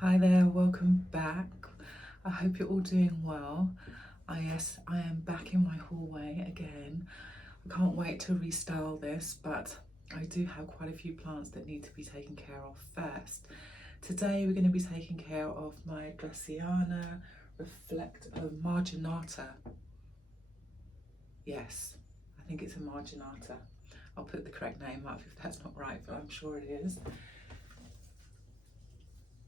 Hi there, welcome back. I hope you're all doing well. Yes, I am back in my hallway again. I can't wait to restyle this, but I do have quite a few plants that need to be taken care of first. Today we're going to be taking care of my Draceana Marginata. Yes, I think it's a Marginata. I'll put the correct name up if that's not right, but I'm sure it is.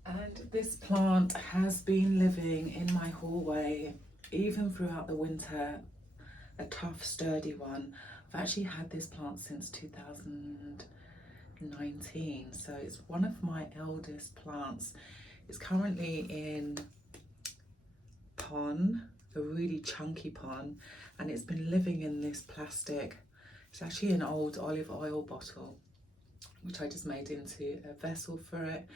And this plant has been living in my hallway even throughout the winter, a tough, sturdy one. I've actually had this plant since 2019, so it's one of my eldest plants. It's currently in pon, a really chunky pon, and it's been living in this plastic. It's actually an old olive oil bottle, which I just made into a vessel for it,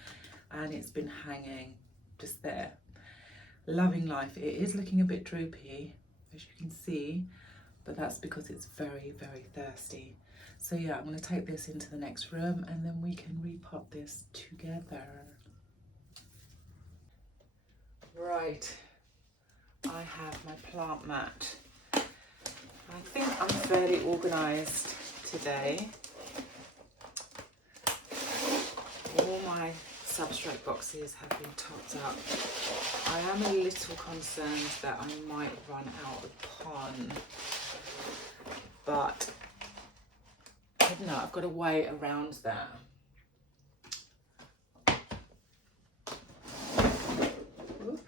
and it's been hanging just there, loving life. It is looking a bit droopy, as you can see, but that's because it's very, very thirsty. So yeah, I'm going to take this into the next room and then we can repot this together. Right, I have my plant mat. I think I'm fairly organised today. All my substrate boxes have been topped up. I am a little concerned that I might run out of pon, but I don't know, I've got a way around that. Oop.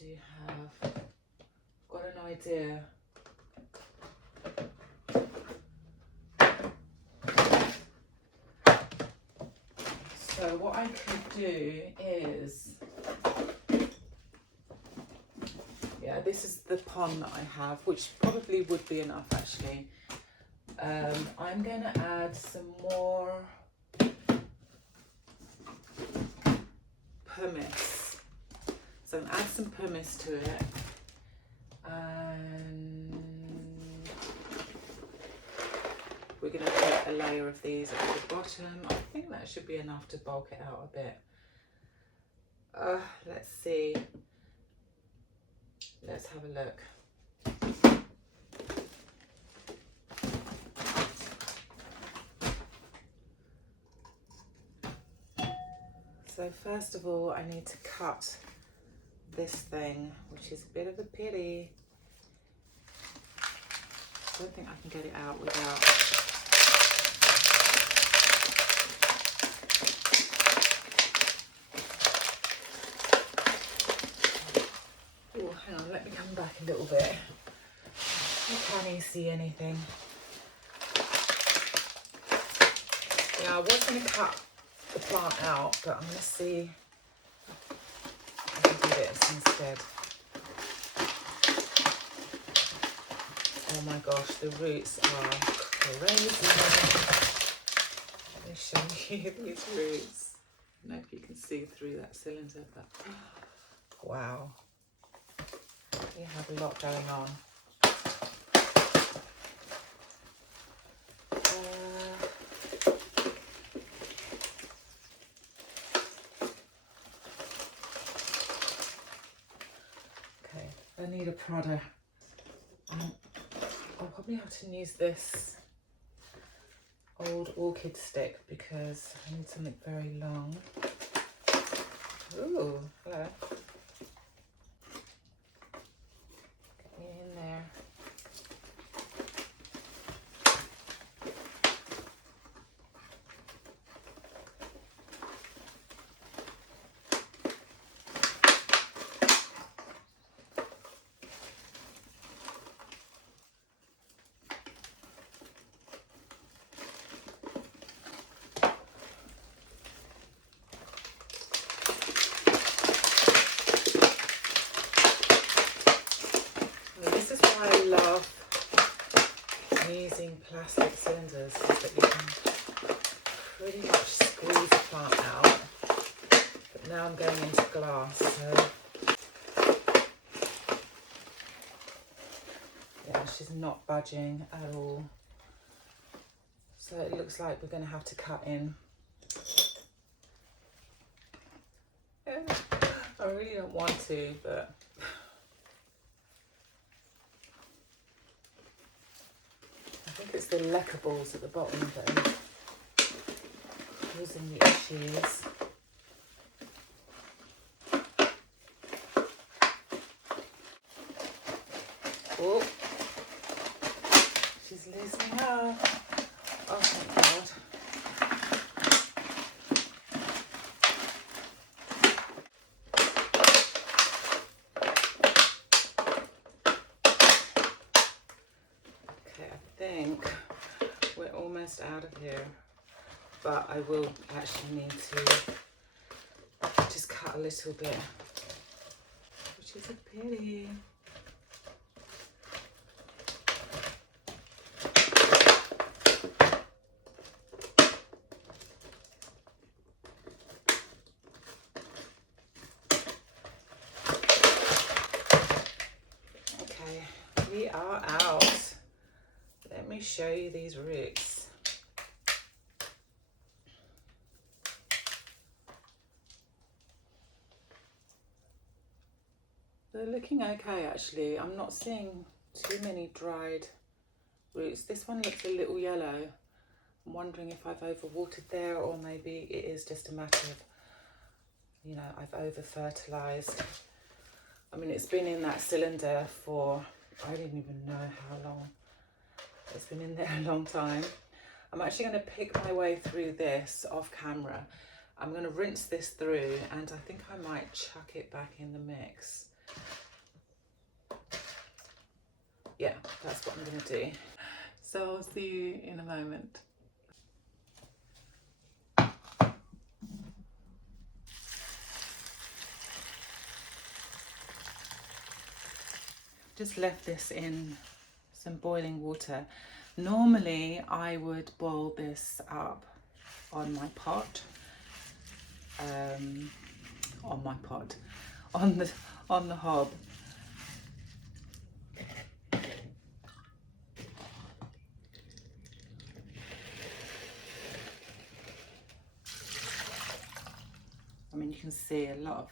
Do you have, got an idea? So what I could do is, yeah, this is the pon that I have, which probably would be enough actually. I'm going to add some more pumice. So I'm going to add some pumice to it, and we're going to put a layer of these at the bottom. I think that should be enough to bulk it out a bit. Let's see. Let's have a look. So first of all, I need to cut this thing, which is a bit of a pity. I don't think I can get it out without. Oh, hang on, let me come back a little bit. Can't you see anything? Yeah, I was going to cut the plant out, but I'm going to see if I can do this instead. Oh my gosh, the roots are crazy. Let me show you these roots. I don't know if you can see through that cylinder, but wow. We have a lot going on. Okay, I need a prodder. I'll probably have to use this old orchid stick because I need something very long. Ooh, hello. Get me in there. I love using plastic cylinders so that you can pretty much squeeze the plant out. But now I'm going into glass, so yeah, she's not budging at all. So it looks like we're going to have to cut in. I really don't want to, but I think it's the lecker balls at the bottom that are causing the issues. Oh, she's loosening up. Oh, thank God. Okay, I think we're almost out of here, but I will actually need to just cut a little bit, which is a pity. Okay, we are out. Let me show you these roots. They're looking okay, actually. I'm not seeing too many dried roots. This one looks a little yellow. I'm wondering if I've overwatered there, or maybe it is just a matter of, you know, I've over fertilized. I mean, it's been in that cylinder for, I don't even know how long. It's been in there a long time. I'm actually going to pick my way through this off camera. I'm going to rinse this through, and I think I might chuck it back in the mix. Yeah, that's what I'm going to do. So I'll see you in a moment. Just left this in some boiling water. Normally I would boil this up on my pot, on the hob. I mean, you can see a lot of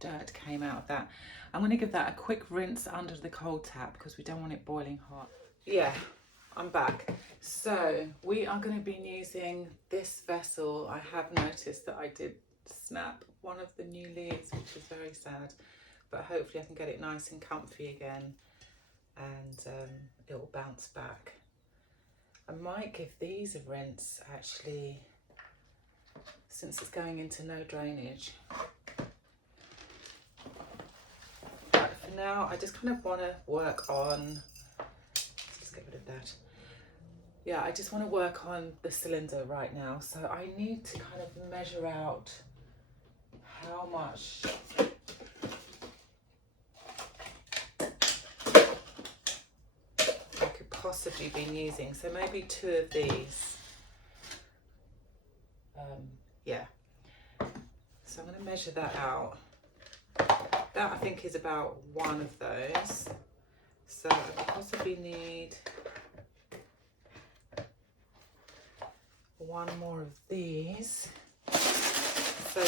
dirt came out of that. I'm going to give that a quick rinse under the cold tap because we don't want it boiling hot. Yeah, I'm back. So we are going to be using this vessel. I have noticed that I did snap one of the new leaves, which is very sad, but hopefully I can get it nice and comfy again, and it will bounce back. I might give these a rinse actually, since it's going into no drainage. But for now, I just kind of want to work on, let's just get rid of that. Yeah, I just want to work on the cylinder right now. So I need to kind of measure out how much I could possibly be using. So maybe 2 of these. Yeah. So I'm going to measure that out. That I think is about 1 of those. So I possibly need 1 more of these. So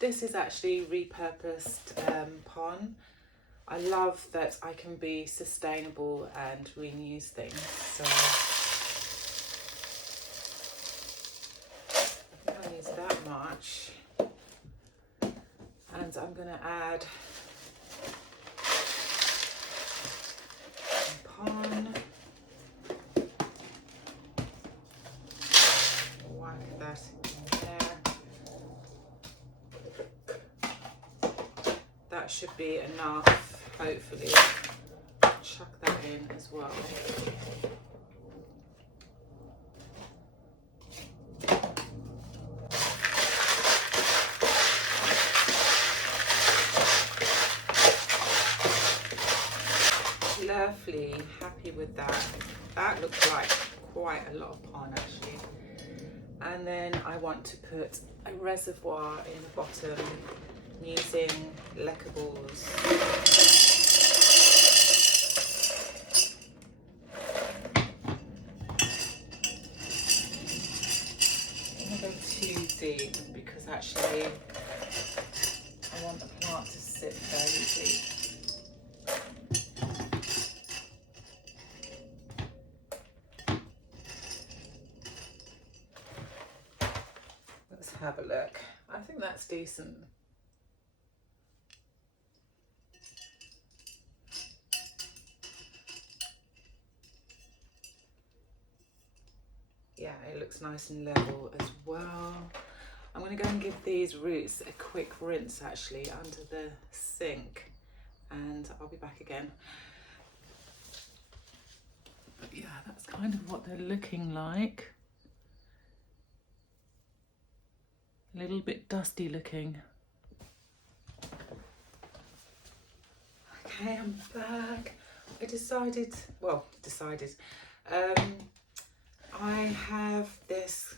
this is actually repurposed pon. I love that I can be sustainable and reuse things. So I think I use that much. And I'm going to add pon. Whack that in there. That should be enough, hopefully. Chuck that in as well. Lovely, happy with that. That looks like quite a lot of pon actually. And then I want to put a reservoir in the bottom using lecker balls. I'm going to go to steam because actually I want the plant to sit fairly deep. Let's have a look. I think that's decent. Yeah, it looks nice and level as well. I'm going to go and give these roots a quick rinse actually under the sink, and I'll be back again. But yeah, that's kind of what they're looking like. A little bit dusty looking. Okay, I'm back. I decided, I have this,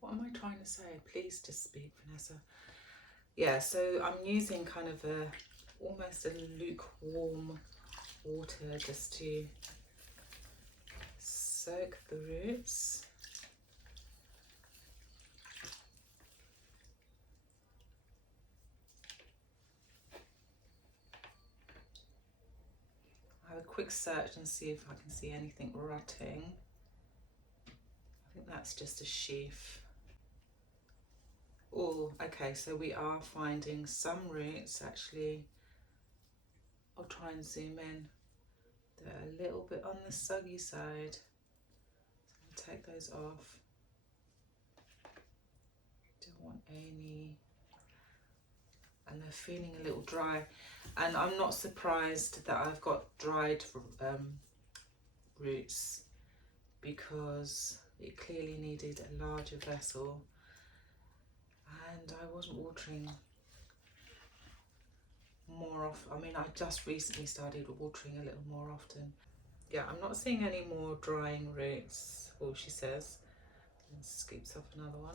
what am I trying to say? Please just speak, Vanessa. Yeah, so I'm using kind of almost a lukewarm water just to soak the roots. I have a quick search and see if I can see anything rotting. I think that's just a sheaf. Oh, okay, so we are finding some roots actually. I'll try and zoom in. They're a little bit on the soggy side. So I'll take those off. Don't want any. And they're feeling a little dry. And I'm not surprised that I've got dried roots because it clearly needed a larger vessel. And I wasn't watering more often. I mean, I just recently started watering a little more often. Yeah, I'm not seeing any more drying roots, all she says. And scoops off another one.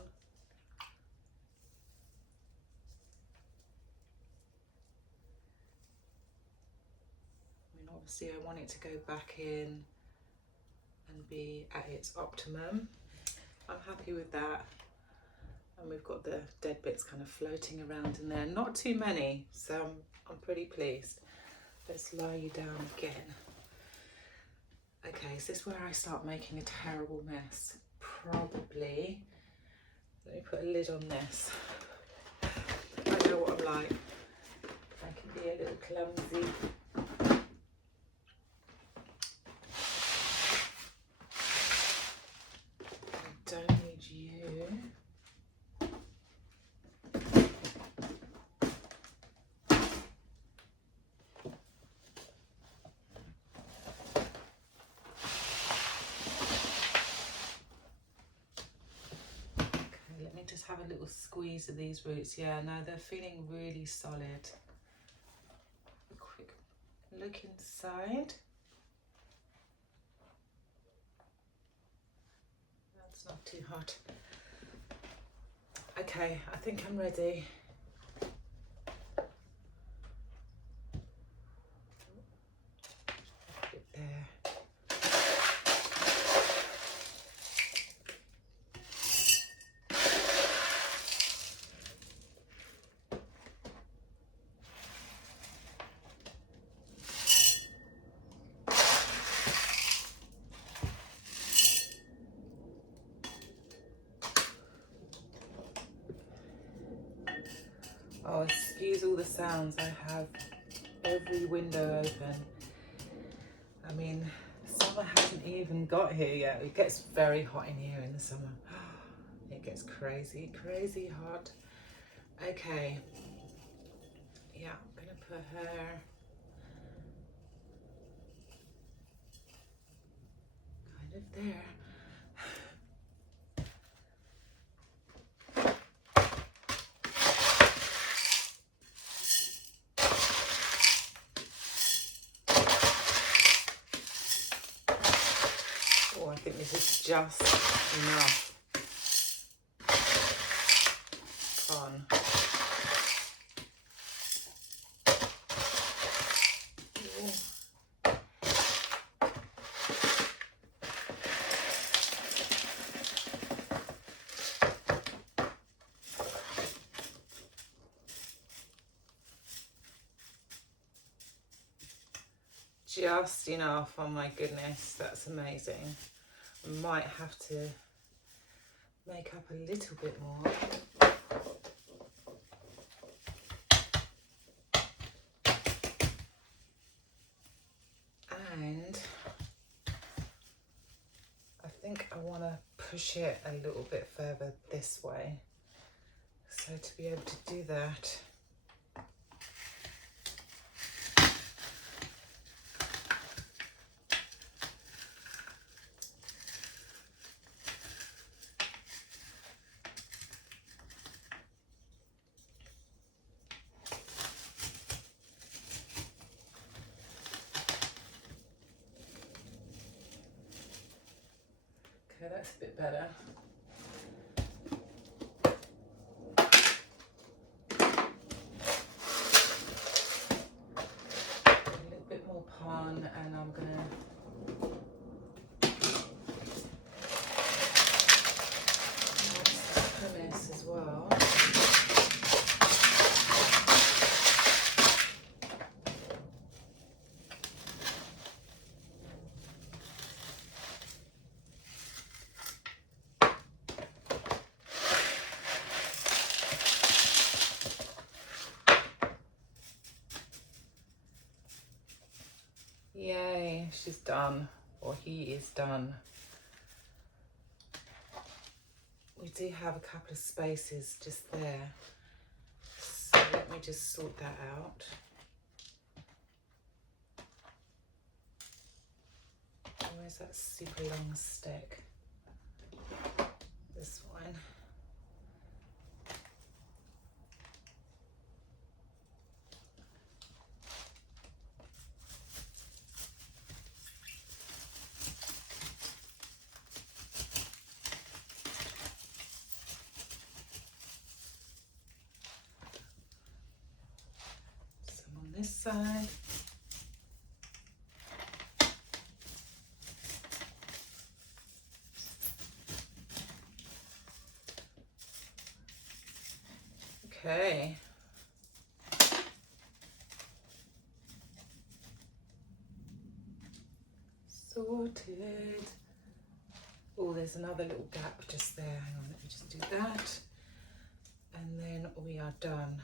I mean, obviously I want it to go back in and be at its optimum. I'm happy with that. And we've got the dead bits kind of floating around in there. Not too many, so I'm pretty pleased. Let's lie you down again. Okay, is this where I start making a terrible mess? Probably. Let me put a lid on this. I know what I'm like. I can be a little clumsy. I don't need you. Just have a little squeeze of these roots. Yeah, no, they're feeling really solid. A quick look inside. That's not too hot. Okay, I think I'm ready. Put it there. Oh, excuse all the sounds. I have every window open. I mean, summer hasn't even got here yet. It gets very hot in here in the summer. It gets crazy, crazy hot. Okay. Yeah, I'm gonna put her kind of there. Oh, I think this is just enough. On. just enough. Oh my goodness, that's amazing. I might have to make up a little bit more. And I think I want to push it a little bit further this way. So to be able to do that, okay, that's a bit better. And I'm gonna add some pumice as well. Yay, she's done, or he is done. We do have a couple of spaces just there, so let me just sort that out. Where's that super long stick? This one. This side. Okay. Sorted. Oh, there's another little gap just there. Hang on, let me just do that. And then we are done.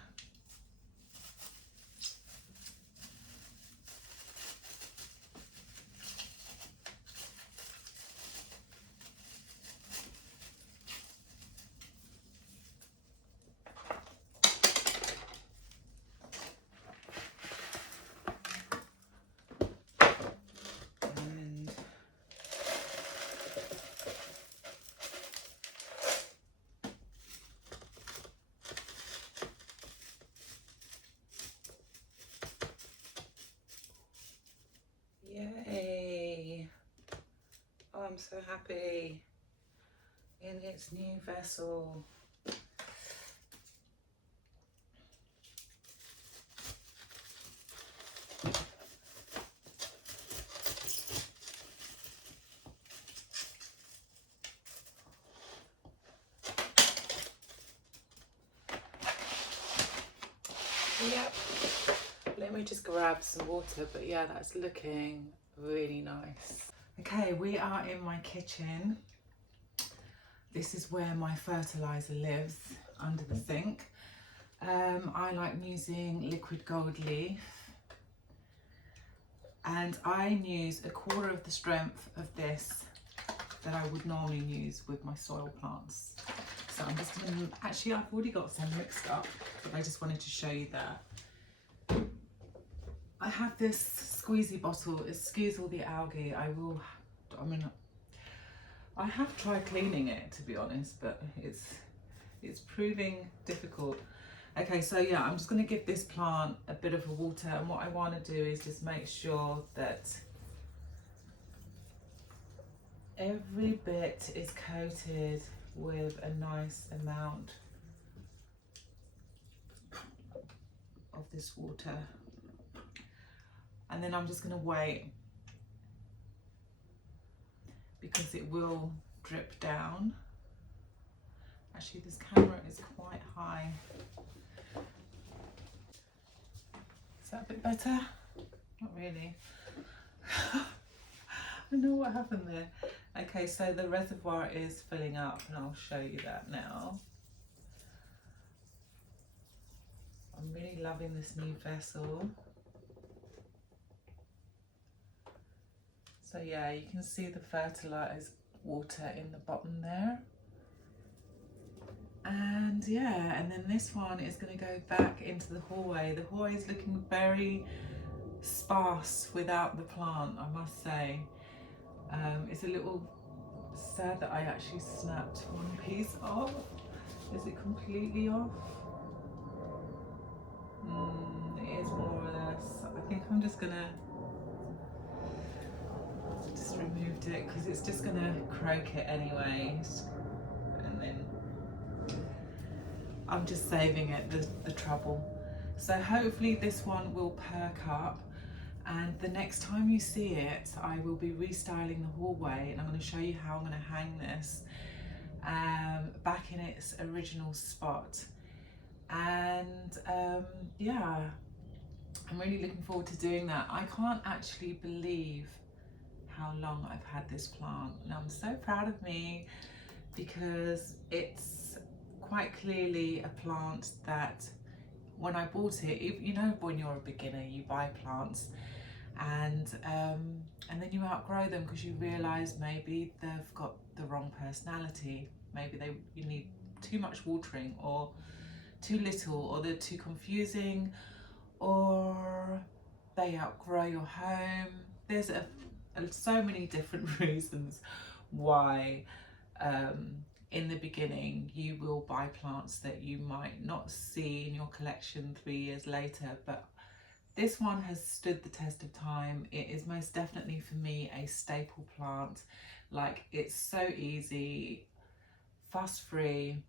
Yay! Oh, I'm so happy in its new vessel. Yep. Let me just grab some water, but yeah, that's looking really nice. Okay, we are in my kitchen. This is where my fertilizer lives, under the sink. I like using liquid gold leaf, and I use 1/4 of the strength of this that I would normally use with my soil plants. So I'm just going to, actually I've already got some mixed up, but I just wanted to show you that. I have this squeezy bottle. Excuse all the algae. I have tried cleaning it, to be honest, but it's proving difficult. Okay, so yeah, I'm just going to give this plant a bit of a water, and what I want to do is just make sure that every bit is coated with a nice amount of this water. And then I'm just going to wait, because it will drip down. Actually, this camera is quite high. Is that a bit better? Not really. I know what happened there. Okay, so the reservoir is filling up and I'll show you that now. I'm really loving this new vessel. So yeah, you can see the fertilized water in the bottom there. And yeah, and then this one is going to go back into the hallway. The hallway is looking very sparse without the plant, I must say. It's a little sad that I actually snapped one piece off. Is it completely off? It is more or less. I think I'm just gonna just removed it because it's just gonna croak it anyway, and then I'm just saving it the trouble. So hopefully this one will perk up, and the next time you see it I will be restyling the hallway, and I'm going to show you how I'm going to hang this back in its original spot. And yeah, I'm really looking forward to doing that. I can't actually believe how long I've had this plant, and I'm so proud of me because it's quite clearly a plant that when I bought it, you know, when you're a beginner you buy plants and then you outgrow them because you realise maybe they've got the wrong personality, maybe you need too much watering or too little, or they're too confusing, or they outgrow your home. There's so many different reasons why in the beginning you will buy plants that you might not see in your collection 3 years later, but this one has stood the test of time. It is most definitely for me a staple plant. Like, it's so easy, fuss free.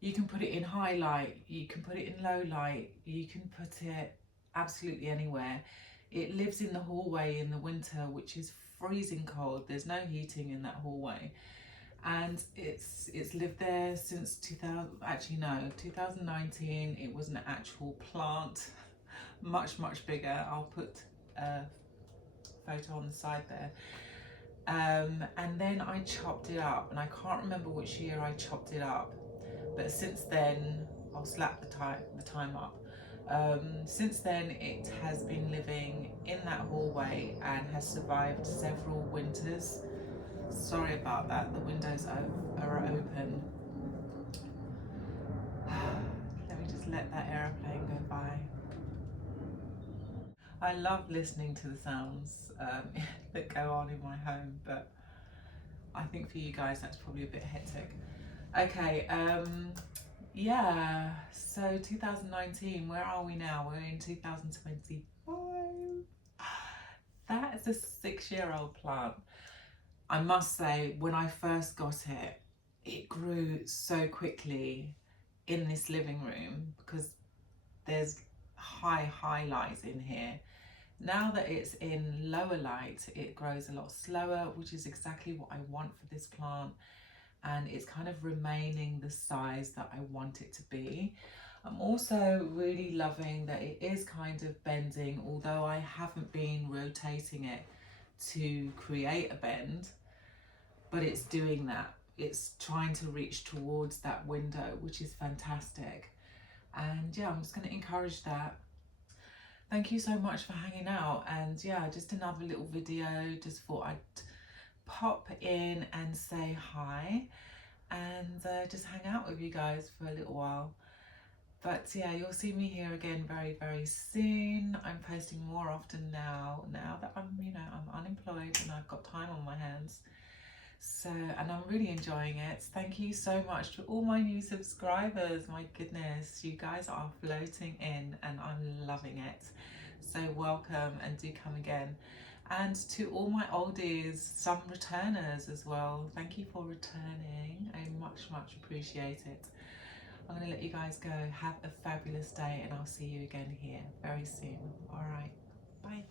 You can put it in high light, you can put it in low light, you can put it absolutely anywhere. It lives in the hallway in the winter, which is freezing cold. There's no heating in that hallway, and it's lived there since 2019. It was an actual plant, much bigger. I'll put a photo on the side there. And then I chopped it up, and I can't remember which year I chopped it up, but since then, I'll slap the time up. Since then it has been living in that hallway and has survived several winters. Sorry about that, the windows are open. Let me just let that aeroplane go by. I love listening to the sounds that go on in my home, but I think for you guys that's probably a bit hectic. Okay, yeah, so 2019, where are we now? We're in 2025. That is a 6-year-old plant. I must say, when I first got it, it grew so quickly in this living room because there's high light in here. Now that it's in lower light, it grows a lot slower, which is exactly what I want for this plant. And it's kind of remaining the size that I want it to be. I'm also really loving that it is kind of bending, although I haven't been rotating it to create a bend, but it's doing that. It's trying to reach towards that window, which is fantastic. And yeah, I'm just going to encourage that. Thank you so much for hanging out, and yeah, just another little video. Just thought I'd pop in and say hi and just hang out with you guys for a little while. But yeah, you'll see me here again very soon. I'm posting more often now that I'm, you know, I'm unemployed and I've got time on my hands. So, and I'm really enjoying it. Thank you so much to all my new subscribers. My goodness, you guys are floating in and I'm loving it. So welcome, and do come again. And to all my oldies, some returners as well, thank you for returning. I much appreciate it. I'm going to let you guys go. Have a fabulous day, and I'll see you again here very soon. All right, bye.